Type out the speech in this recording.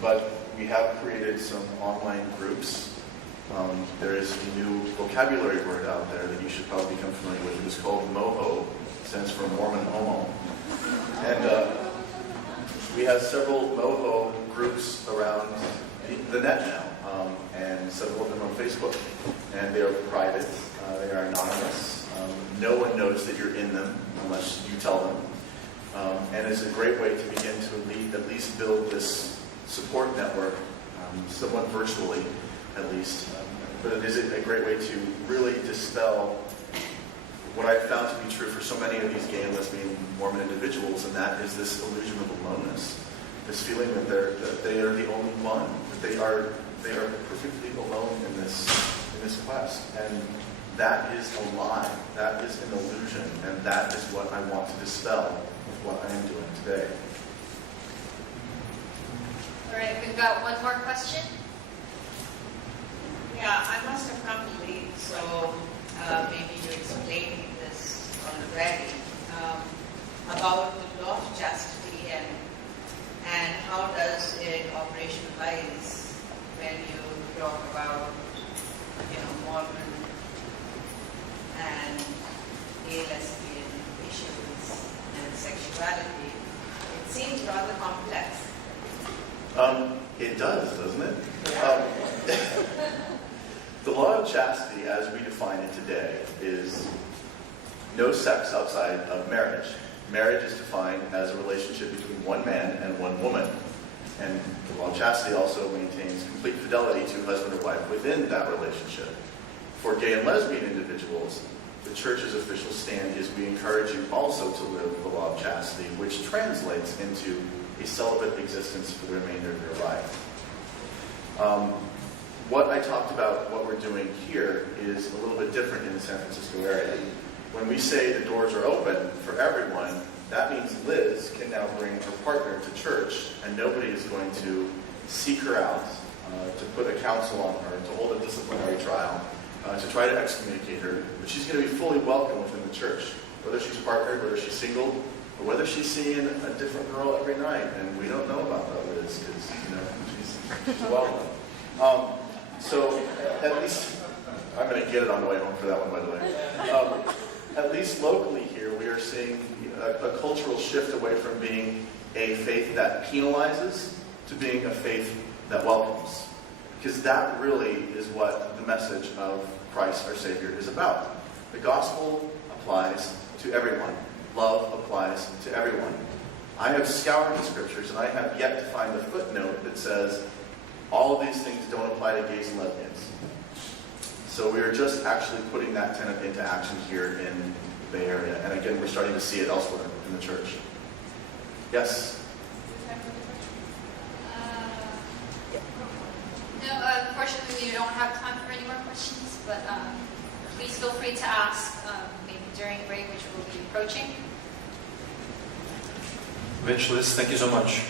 but we have created some online groups. There is a new vocabulary word out there that you should probably become familiar with. It is called MOHO. It stands for Mormon Homo. And we have several MOHO groups around the net now, and several of them on Facebook. And they are private. They are anonymous. No one knows that you're in them unless you tell them. And it's a great way to begin to at least build this support network, somewhat virtually at least. But it is a great way to really dispel what I've found to be true for so many of these gay and lesbian Mormon individuals, and that is this illusion of aloneness, this feeling that they are the only one, that they are perfectly alone in this quest. And that is a lie. That is an illusion, and that is what I want to dispel with what I am doing today. All right, we've got one more question. Yeah, I must have come late, so maybe you explained this already, about the law of chastity and how does it operationalize when you talk about, Mormon and gay lesbian issues and sexuality. It seems rather complex. It does, doesn't it? The law of chastity, as we define it today, is no sex outside of marriage. Marriage is defined as a relationship between one man and one woman. And the law of chastity also maintains complete fidelity to husband or wife within that relationship. For gay and lesbian individuals, the church's official stand is we encourage you also to live the law of chastity, which translates into a celibate existence for the remainder of your life. What I talked about, what we're doing here, is a little bit different in the San Francisco area. When we say the doors are open for everyone, that means Liz can now bring her partner to church, and nobody is going to seek her out, to put a counsel on her, to hold a disciplinary trial, to try to excommunicate her. But she's going to be fully welcome within the church, whether she's partnered, whether she's single, or whether she's seeing a different girl every night. And we don't know about that, Liz, because she's welcome. So at least, I'm going to get it on the way home for that one, by the way. At least locally here, we are seeing a cultural shift away from being a faith that penalizes to being a faith that welcomes. Because that really is what the message of Christ our Savior is about. The gospel applies to everyone. Love applies to everyone. I have scoured the scriptures, and I have yet to find a footnote that says all of these things don't apply to gays and lesbians. So we are just actually putting that tenet into action here in the Bay Area. And again, we're starting to see it elsewhere in the church. Yes? No, unfortunately, we don't have time for any more questions, but please feel free to ask maybe during break, which we'll be approaching. Mitch, Liz, thank you so much.